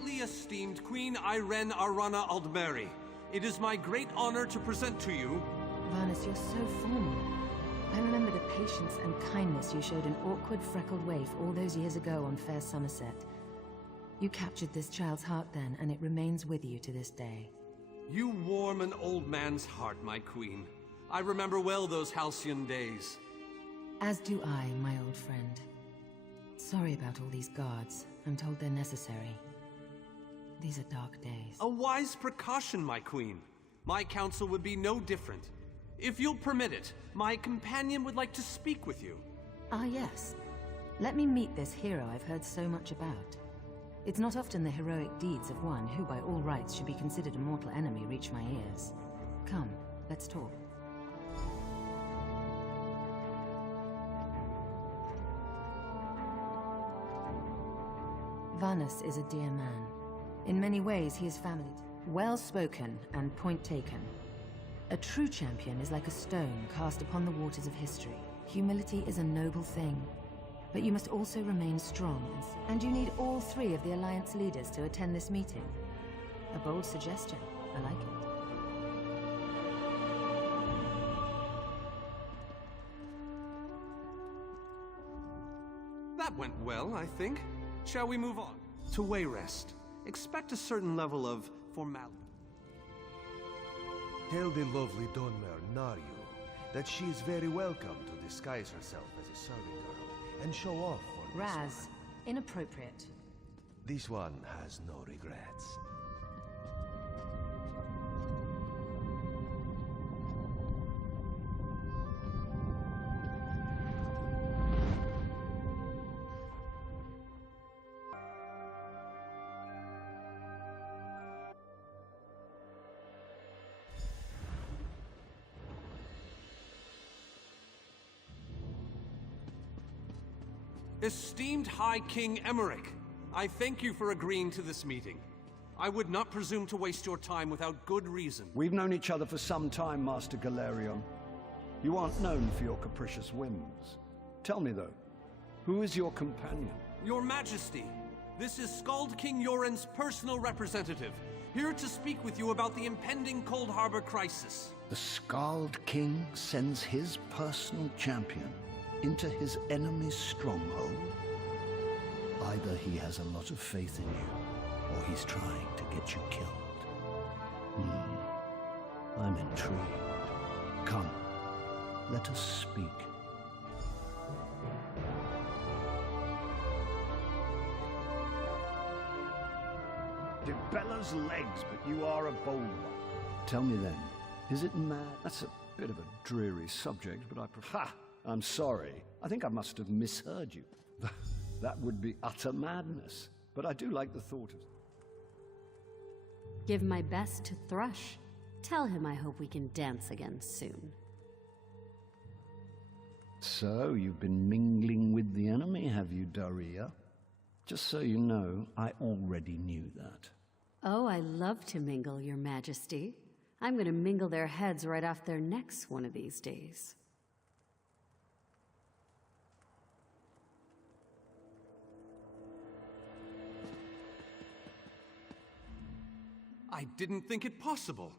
greatly esteemed Queen Irene Arana Aldmeri. It is my great honor to present to you... Varnus, you're so formal. I remember the patience and kindness you showed an awkward, freckled waif all those years ago on fair Somerset. You captured this child's heart then, and it remains with you to this day. You warm an old man's heart, my queen. I remember well those halcyon days. As do I, my old friend. Sorry about all these guards. I'm told they're necessary. These are dark days. A wise precaution, my queen. My counsel would be no different. If you'll permit it, my companion would like to speak with you. Ah, yes. Let me meet this hero I've heard so much about. It's not often the heroic deeds of one who by all rights should be considered a mortal enemy reach my ears. Come, let's talk. Varnus is a dear man. In many ways, he is family. Well-spoken and point taken. A true champion is like a stone cast upon the waters of history. Humility is a noble thing. But you must also remain strong, and you need all three of the Alliance leaders to attend this meeting. A bold suggestion. I like it. That went well, I think. Shall we move on? To Wayrest. Expect a certain level of formality. Tell the lovely Dunmer, Naryu, that she is very welcome to disguise herself as a serving girl and show off for this Raz, one. inappropriate. This one has no regrets. Esteemed High King Emmerich, I thank you for agreeing to this meeting. I would not presume to waste your time without good reason. We've known each other for some time, Master Galerion. You aren't known for your capricious whims. Tell me, though, who is your companion? Your Majesty, this is Skald King Yoren's personal representative, here to speak with you about the impending Cold Harbor crisis. The Skald King sends his personal champion into his enemy's stronghold? Either he has a lot of faith in you, or he's trying to get you killed. I'm intrigued. Come, let us speak. Debella's legs, but you are a bold one. Tell me then, is it mad? That's a bit of a dreary subject, but I prefer... Ha! I'm sorry. I think I must have misheard you. That would be utter madness. But I do like the thought of... Give my best to Thrush. Tell him I hope we can dance again soon. So, you've been mingling with the enemy, have you, Daria? Just so you know, I already knew that. Oh, I love to mingle, Your Majesty. I'm gonna mingle their heads right off their necks one of these days. I didn't think it possible.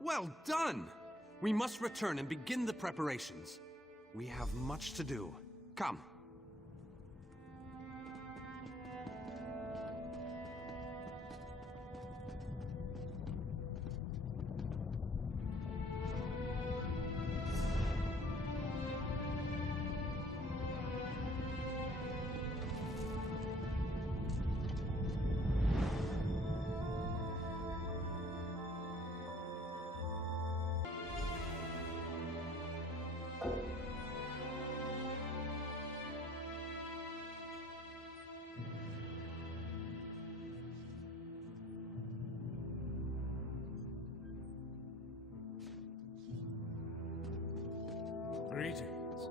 Well done! We must return and begin the preparations. We have much to do. Come. Greetings.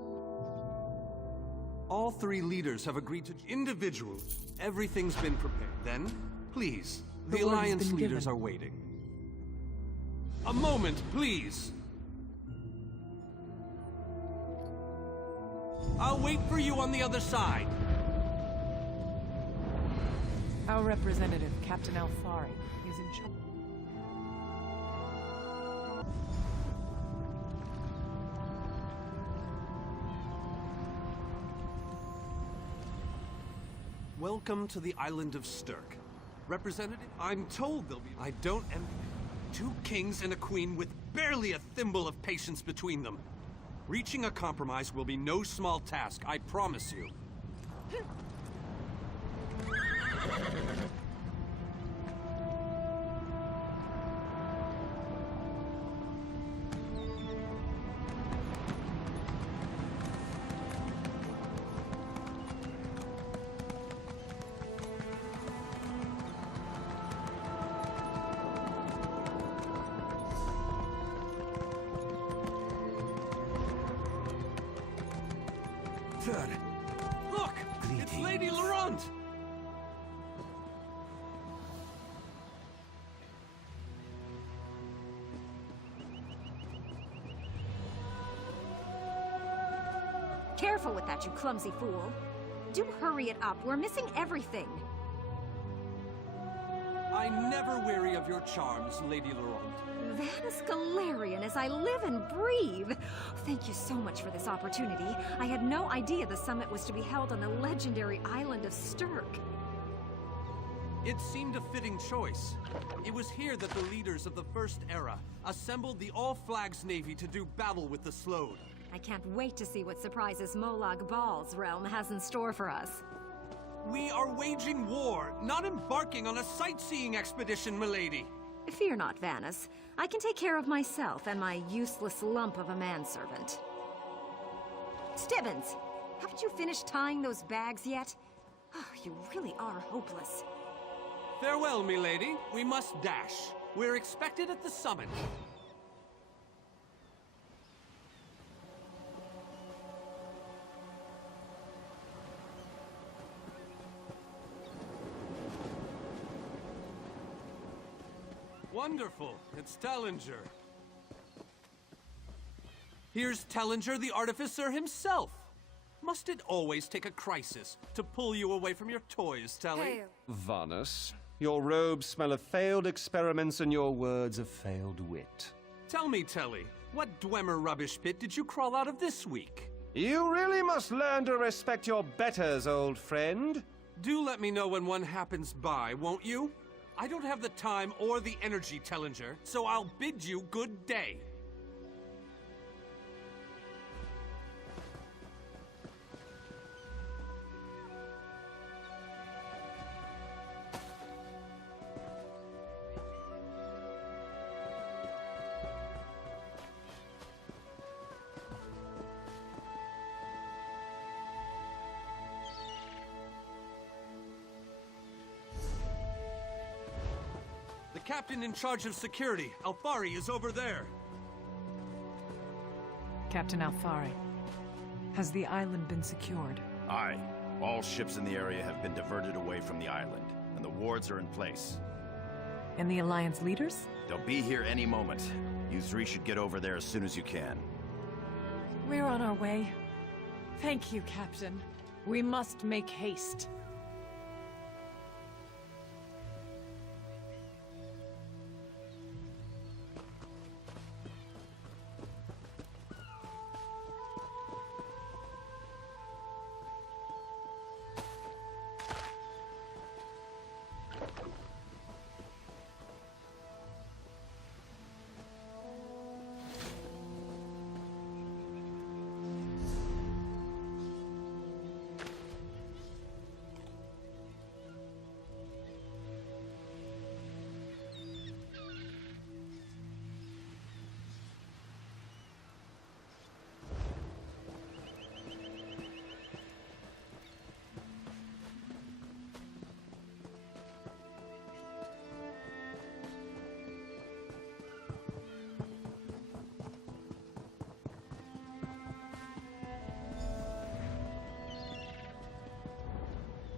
All three leaders have agreed to individually. Everything's been prepared. Then, please, the Alliance leaders are waiting. A moment, please! I'll wait for you on the other side. Our representative, Captain Alfari, is in charge. Welcome to the island of Stirk. Representative, I'm told there'll be... I don't envy you. 2 kings and a queen with barely a thimble of patience between them. Reaching a compromise will be no small task, I promise you. Look! It's Lady Laurent! Careful with that, you clumsy fool. Do hurry it up. We're missing everything. I never weary of your charms, Lady Laurent. Vanus Galarian, as I live and breathe. Thank you so much for this opportunity. I had no idea the summit was to be held on the legendary island of Stirk. It seemed a fitting choice. It was here that the leaders of the First Era assembled the All-Flags Navy to do battle with the Slode. I can't wait to see what surprises Molag Bal's realm has in store for us. We are waging war, not embarking on a sightseeing expedition, milady. Fear not, Vanus. I can take care of myself and my useless lump of a manservant. Stibbins, haven't you finished tying those bags yet? Oh, you really are hopeless. Farewell, milady. We must dash. We're expected at the summit. Wonderful. It's Tellinger. Here's Tellinger, the artificer himself. Must it always take a crisis to pull you away from your toys, Telly? Vanus, your robes smell of failed experiments and your words of failed wit. Tell me, Telly, what Dwemer rubbish pit did you crawl out of this week? You really must learn to respect your betters, old friend. Do let me know when one happens by, won't you? I don't have the time or the energy, Tellinger, so I'll bid you good day. The captain in charge of security, Alfari, is over there. Captain Alfari, has the island been secured? Aye. All ships in the area have been diverted away from the island, and the wards are in place. And the Alliance leaders? They'll be here any moment. You 3 should get over there as soon as you can. We're on our way. Thank you, Captain. We must make haste.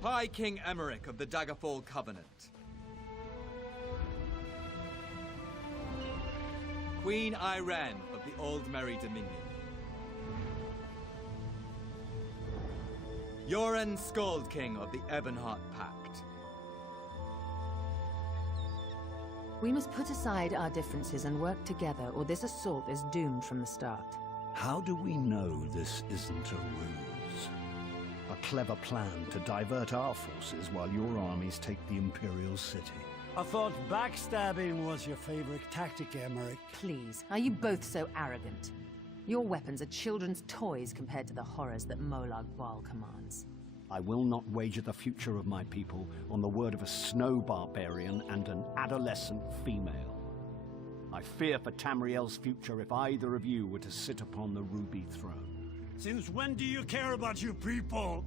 High King Emmerich of the Daggerfall Covenant. Queen Irene of the Old Merry Dominion. Yoren Skald King of the Ebonheart Pact. We must put aside our differences and work together, or this assault is doomed from the start. How do we know this isn't a ruse? A clever plan to divert our forces while your armies take the Imperial city. I thought backstabbing was your favorite tactic, Emmerich. Please, are you both so arrogant? Your weapons are children's toys compared to the horrors that Molag Bal commands. I will not wager the future of my people on the word of a snow barbarian and an adolescent female. I fear for Tamriel's future if either of you were to sit upon the Ruby Throne. Since when do you care about your people?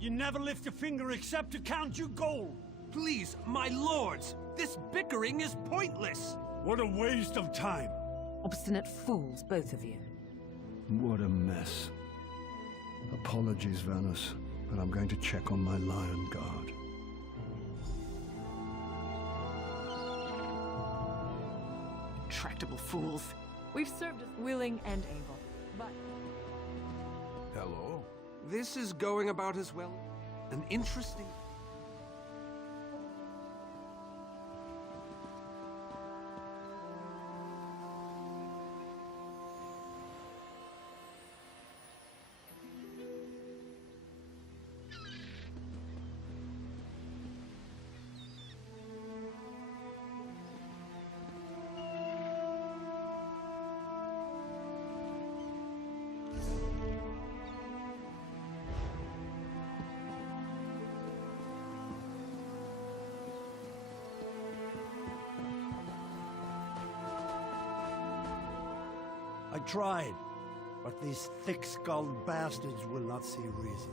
You never lift a finger except to count your gold. Please, my lords, this bickering is pointless. What a waste of time. Obstinate fools, both of you. What a mess. Apologies, Vanus, but I'm going to check on my Lion Guard. Intractable fools. We've served as willing and able, but... Hello? This is going about as well. An interesting... I tried, but these thick-skulled bastards will not see reason.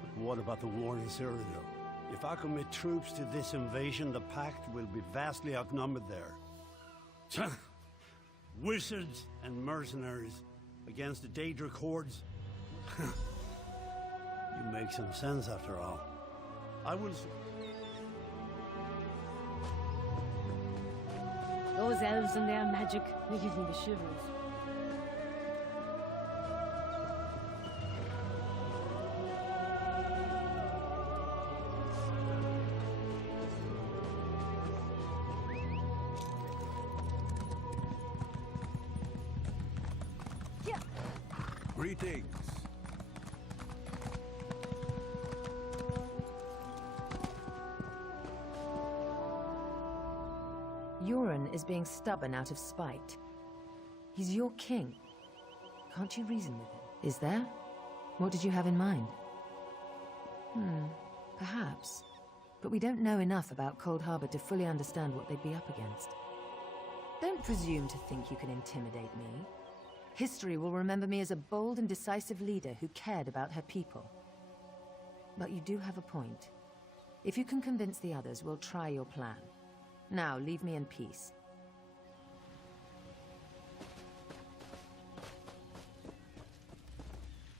But what about the war in Cyrodiil? If I commit troops to this invasion, the Pact will be vastly outnumbered there. Wizards and mercenaries against the Daedric hordes. You make some sense after all. I will... Those elves and their magic, they give me the shivers. Greetings. Euron is being stubborn out of spite. He's your king. Can't you reason with him? Is there? What did you have in mind? Perhaps. But we don't know enough about Cold Harbor to fully understand what they'd be up against. Don't presume to think you can intimidate me. History will remember me as a bold and decisive leader who cared about her people. But you do have a point. If you can convince the others, we'll try your plan. Now, leave me in peace.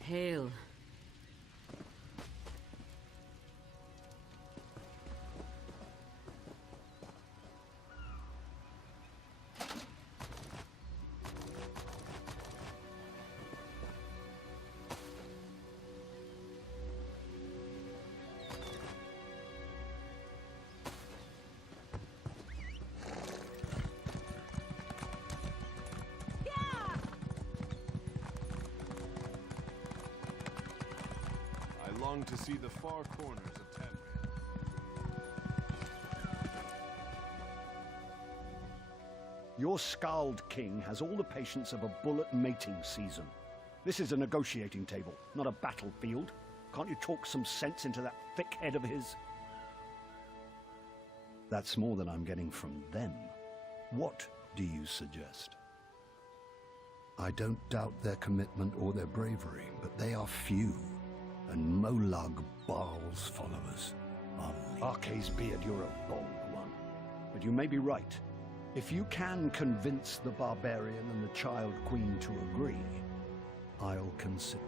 Hail. Long to see the far corners of Tamriel. Your scald king has all the patience of a bullet mating season. This is a negotiating table, not a battlefield. Can't you talk some sense into that thick head of his? That's more than I'm getting from them. What do you suggest? I don't doubt their commitment or their bravery, but they are few. And Molag Bal's followers are Arce's beard, you're a bold one. But you may be right. If you can convince the barbarian and the Child Queen to agree, I'll consider.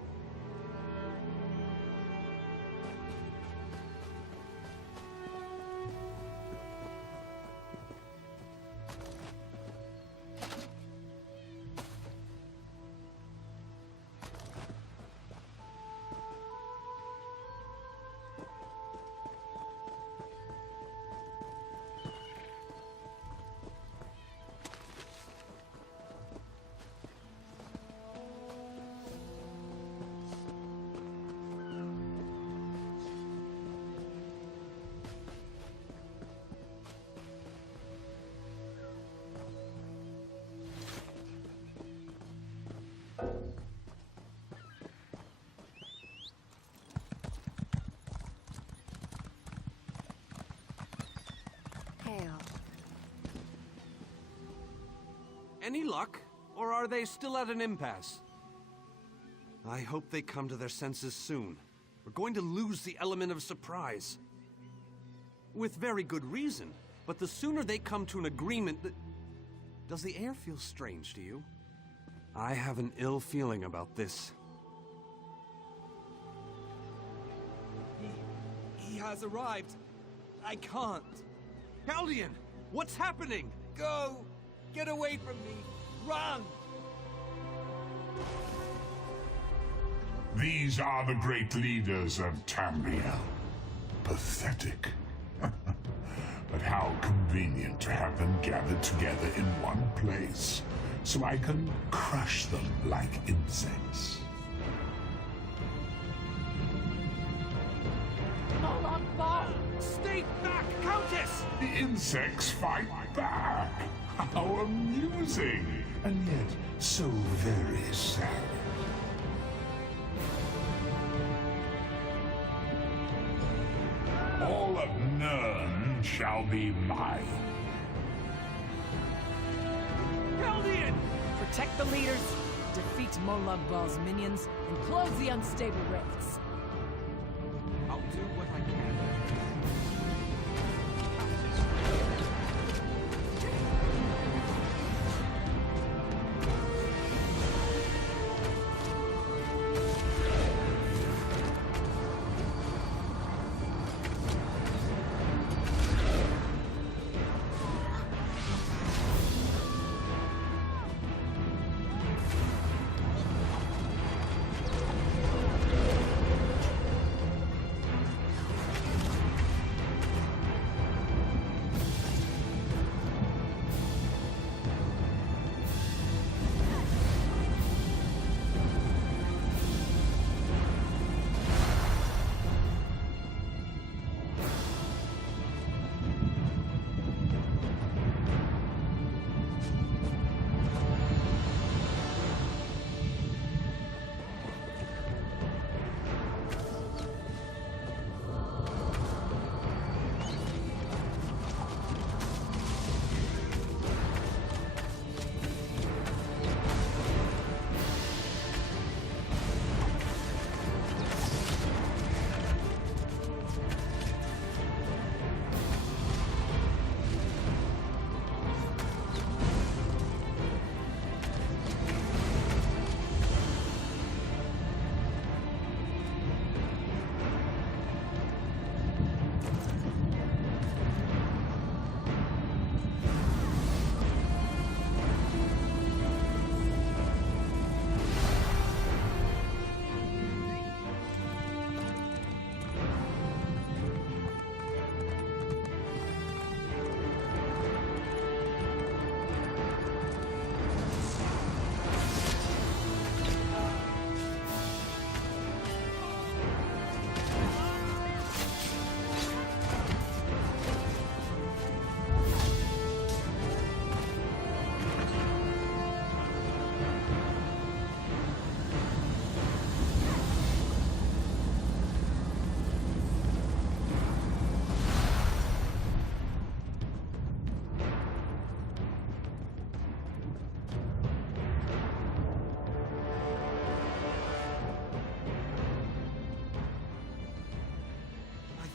Any luck? Or are they still at an impasse? I hope they come to their senses soon. We're going to lose the element of surprise. With very good reason, but the sooner they come to an agreement... Does the air feel strange to you? I have an ill feeling about this. He has arrived. I can't. Caldian, what's happening? Go! Get away from me! Run! These are the great leaders of Tamriel. Pathetic. But how convenient to have them gathered together in one place, so I can crush them like insects. Molag Bal! Stay back, Countess! The insects fight back. How amusing, and yet so very sad. All of Nirn shall be mine. Caldian! Protect the leaders, defeat Molag Bal's minions, and close the unstable rifts. I'll do what I can.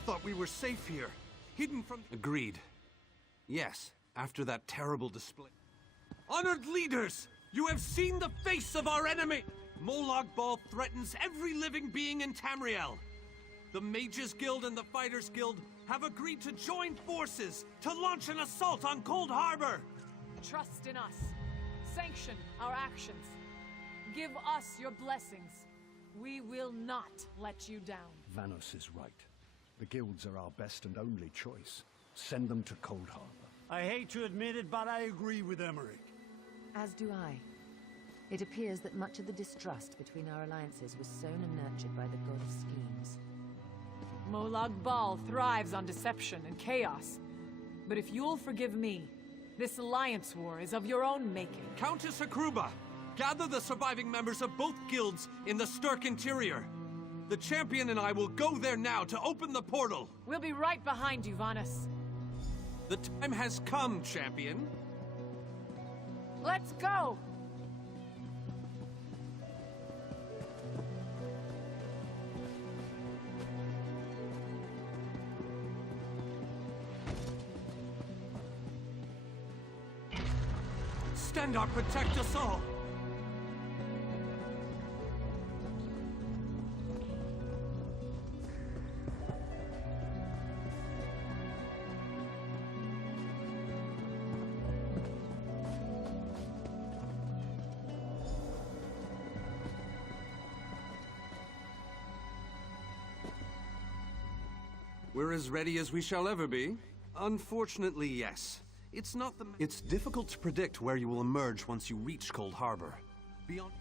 Thought we were safe here, hidden from... Agreed. Yes, after that terrible display. Honored leaders, you have seen the face of our enemy! Molag Bal threatens every living being in Tamriel. The Mages Guild and the Fighters Guild have agreed to join forces to launch an assault on Cold Harbor! Trust in us. Sanction our actions. Give us your blessings. We will not let you down. Vanos is right. The guilds are our best and only choice. Send them to Cold Harbor. I hate to admit it, but I agree with Emmerich. As do I. It appears that much of the distrust between our alliances was sown and nurtured by the god of schemes. Molag Bal thrives on deception and chaos. But if you'll forgive me, this alliance war is of your own making. Countess Akruba, gather the surviving members of both guilds in the Sturk interior. The champion and I will go there now to open the portal. We'll be right behind you, Vanos. The time has come, champion. Let's go! Stendarr, protect us all! We're as ready as we shall ever be. Unfortunately, yes. It's difficult to predict where you will emerge once you reach Cold Harbor. Beyond...